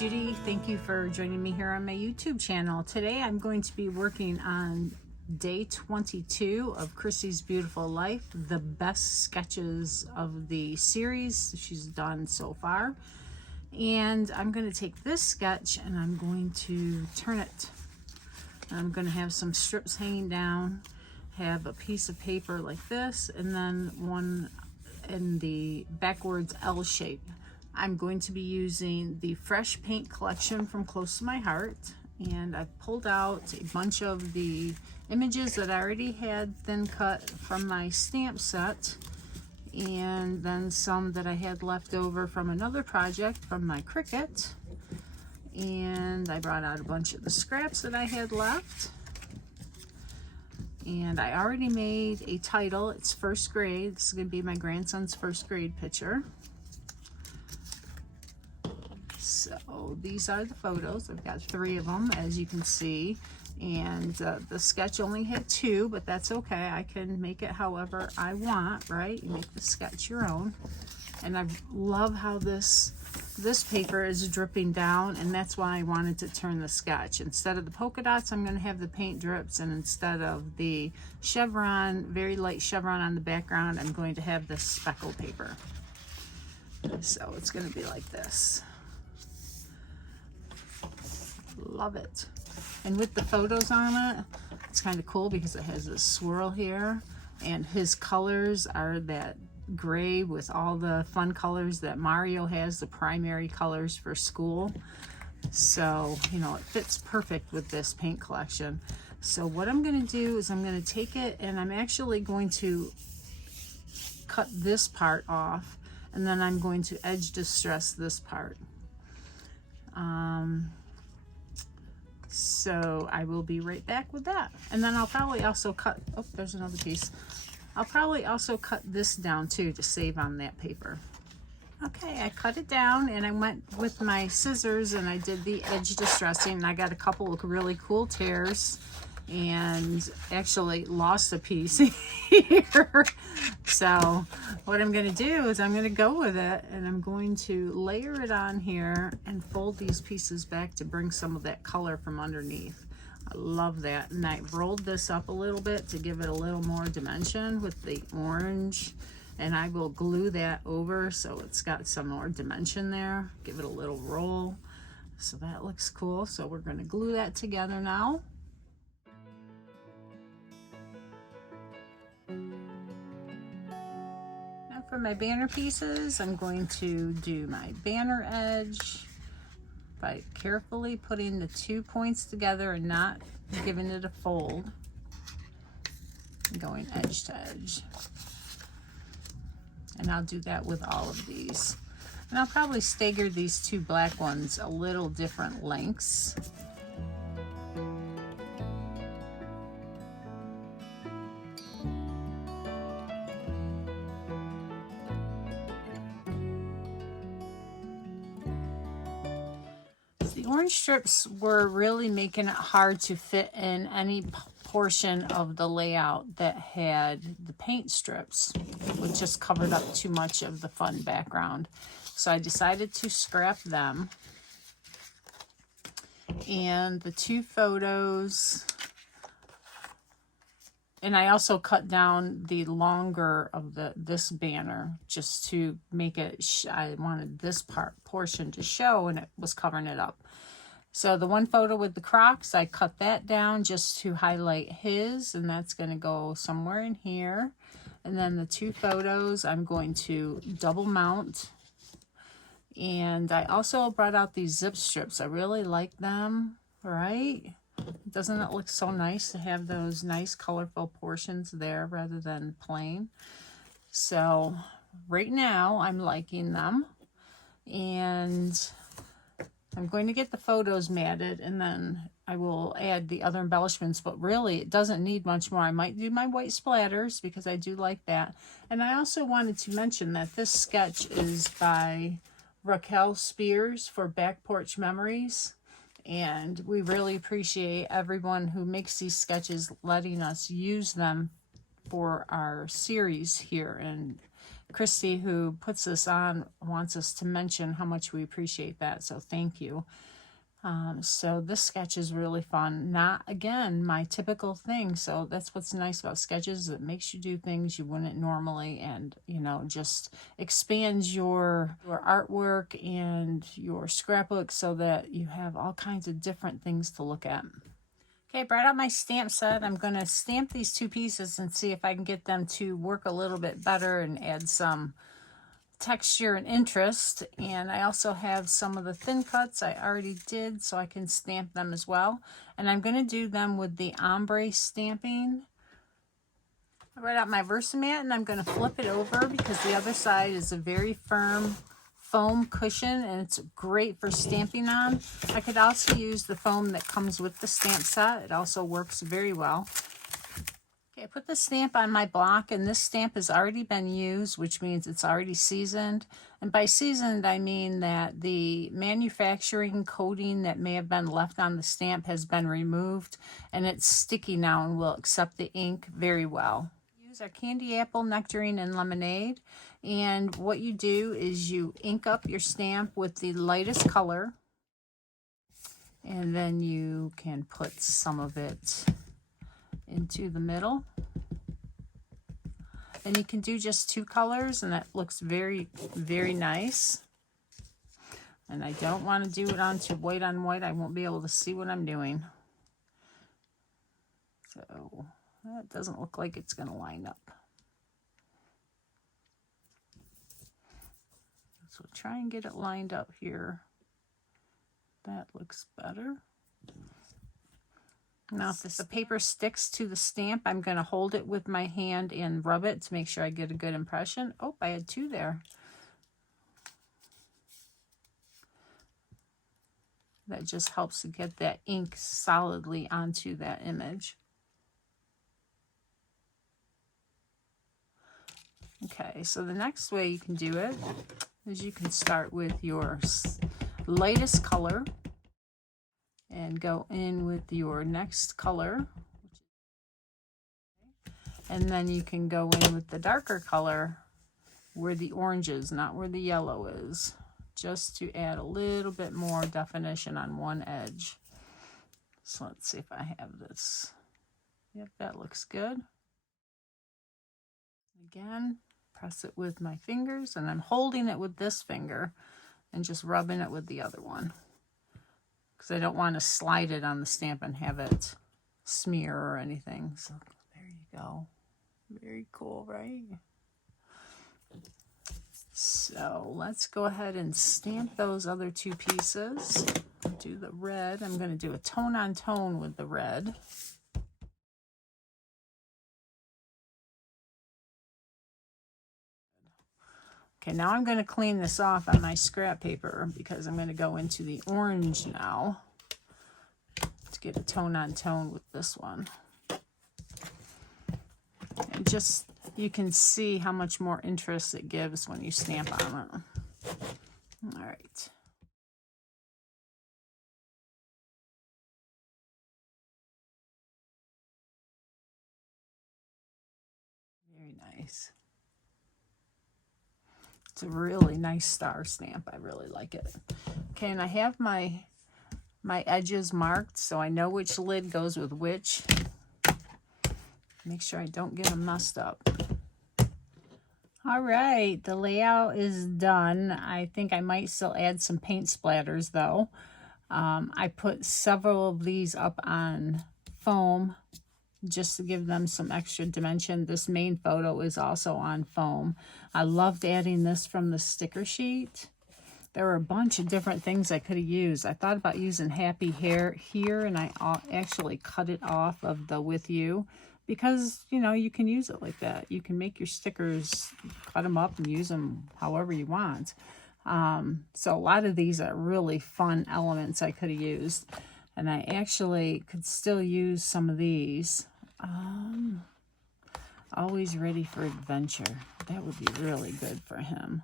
Judy. Thank you for joining me here on my YouTube channel. Today I'm going to be working on day 22 of Chrissy's Beautiful Life, the best sketches of the series she's done so far. And I'm going to take this sketch and I'm going to turn it. I'm going to have some strips hanging down, have a piece of paper like this, and then one in the backwards L shape. I'm going to be using the Fresh Paint collection from Close to My Heart, and I've pulled out a bunch of the images that I already had thin cut from my stamp set, and then some that I had left over from another project from my Cricut. And I brought out a bunch of the scraps that I had left, and I already made a title. It's first grade. This is going to be my grandson's first grade picture. So these are the photos. I've got 3 of them, as you can see, and the sketch only had 2, but that's okay. I can make it however I want, right? You make the sketch your own. And I love how this paper is dripping down, and that's why I wanted to turn the sketch. Instead of the polka dots, I'm going to have the paint drips, and instead of the chevron, very light chevron on the background, I'm going to have this speckle paper. So it's going to be like this. Love it. And with the photos on it, it's kind of cool because it has this swirl here, and his colors are that gray with all the fun colors that Mario has, the primary colors for school. So, you know, it fits perfect with this paint collection. So what I'm going to do is I'm going to take it, and I'm actually going to cut this part off, and then I'm going to edge distress this part. So I will be right back with that. And then I'll probably also cut, oh, there's another piece. I'll probably also cut this down too to save on that paper. Okay, I cut it down, and I went with my scissors and I did the edge distressing, and I got a couple of really cool tears and actually lost a piece here. So what I'm going to do is I'm going to go with it, and I'm going to layer it on here and fold these pieces back to bring some of that color from underneath. I love that. And I rolled this up a little bit to give it a little more dimension with the orange, and I will glue that over so it's got some more dimension there. Give it a little roll. So that looks cool. So we're going to glue that together now. Now for my banner pieces, I'm going to do my banner edge by carefully putting the 2 points together and not giving it a fold, going edge to edge. And I'll do that with all of these. And I'll probably stagger these 2 black ones a little different lengths. The orange strips were really making it hard to fit in any portion of the layout that had the paint strips. It just covered up too much of the fun background. So I decided to scrap them. And the 2 photos, and I also cut down the longer of this banner just to make it, I wanted this portion to show, and it was covering it up. So the one photo with the Crocs, I cut that down just to highlight his, and that's going to go somewhere in here. And then the 2 photos, I'm going to double mount. And I also brought out these zip strips. I really like them, right? Doesn't it look so nice to have those nice colorful portions there rather than plain? So right now I'm liking them, and I'm going to get the photos matted, and then I will add the other embellishments, but really it doesn't need much more. I might do my white splatters because I do like that. And I also wanted to mention that this sketch is by Raquel Spears for Back Porch Memories. And we really appreciate everyone who makes these sketches letting us use them for our series here. And Christy, who puts this on, wants us to mention how much we appreciate that. So thank you. So this sketch is really fun. Not, again, my typical thing. So that's what's nice about sketches. It makes you do things you wouldn't normally, and, you know, just expands your artwork and your scrapbook so that you have all kinds of different things to look at. Okay, I brought out my stamp set. I'm going to stamp these two pieces and see if I can get them to work a little bit better and add some texture and interest. And I also have some of the thin cuts I already did, so I can stamp them as well. And I'm going to do them with the ombre stamping. I brought out my Versamat and I'm going to flip it over because the other side is a very firm foam cushion and it's great for stamping on. I could also use the foam that comes with the stamp set. It also works very well. Okay, I put the stamp on my block, and this stamp has already been used, which means it's already seasoned. And by seasoned, I mean that the manufacturing coating that may have been left on the stamp has been removed, and it's sticky now and will accept the ink very well. Use our candy apple, nectarine, and lemonade. And what you do is you ink up your stamp with the lightest color, and then you can put some of it into the middle, and you can do just 2 colors, and that looks very, very nice. And I don't want to do it onto white on white. I won't be able to see what I'm doing, so that doesn't look like it's going to line up. So try and get it lined up here. That looks better. Now, if the paper sticks to the stamp, I'm going to hold it with my hand and rub it to make sure I get a good impression. Oh, I had 2 there. That just helps to get that ink solidly onto that image. Okay, so the next way you can do it is you can start with your lightest color and go in with your next color, and then you can go in with the darker color where the orange is, not where the yellow is, just to add a little bit more definition on one edge. So let's see if I have this. Yep, that looks good. Again, press it with my fingers, and I'm holding it with this finger and just rubbing it with the other one, because I don't want to slide it on the stamp and have it smear or anything. So there you go. Very cool, right? So let's go ahead and stamp those other 2 pieces. Do the red. I'm going to do a tone on tone with the red. Okay, now I'm going to clean this off on my scrap paper because I'm going to go into the orange now to get a tone on tone with this one. And just, you can see how much more interest it gives when you stamp on it. All right. Very nice. It's a really nice star stamp. I really like it. Okay, and I have my edges marked, so I know which lid goes with which. Make sure I don't get them messed up. All right, the layout is done. I think I might still add some paint splatters though. I put several of these up on foam just to give them some extra dimension. This main photo is also on foam. I loved adding this from the sticker sheet. There were a bunch of different things I could have used. I thought about using happy hair here, and I actually cut it off of the with you, because, you know, you can use it like that. You can make your stickers, cut them up and use them however you want. So a lot of these are really fun elements I could have used. And I actually could still use some of these. Always ready for adventure. That would be really good for him.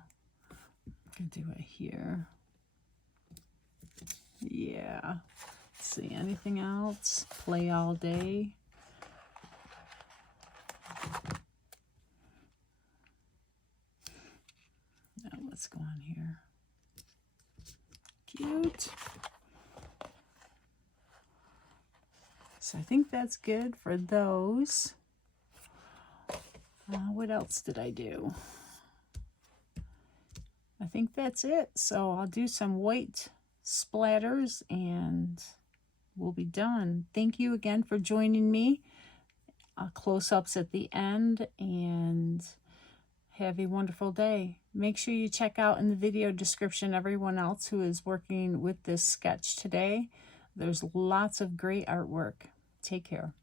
Could do it here. Yeah. Let's see, anything else? Play all day. let's go on here. Cute. So I think that's good for those. What else did I do? I think that's it. So I'll do some white splatters and we'll be done. Thank you again for joining me. Close-ups at the end, and have a wonderful day. Make sure you check out in the video description everyone else who is working with this sketch today. There's lots of great artwork. Take care.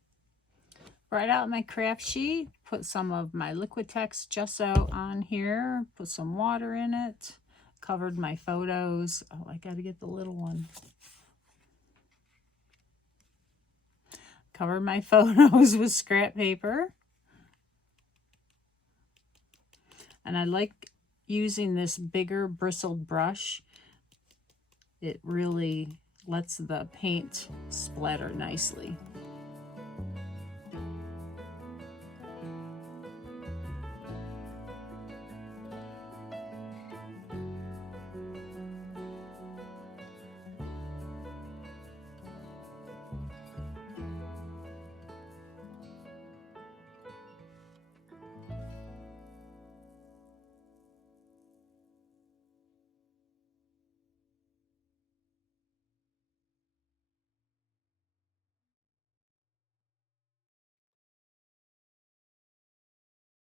Write out my craft sheet, put some of my Liquitex gesso on here, put some water in it, covered my photos. Oh, I gotta get the little one. Covered my photos with scrap paper. And I like using this bigger bristled brush. It really lets the paint splatter nicely.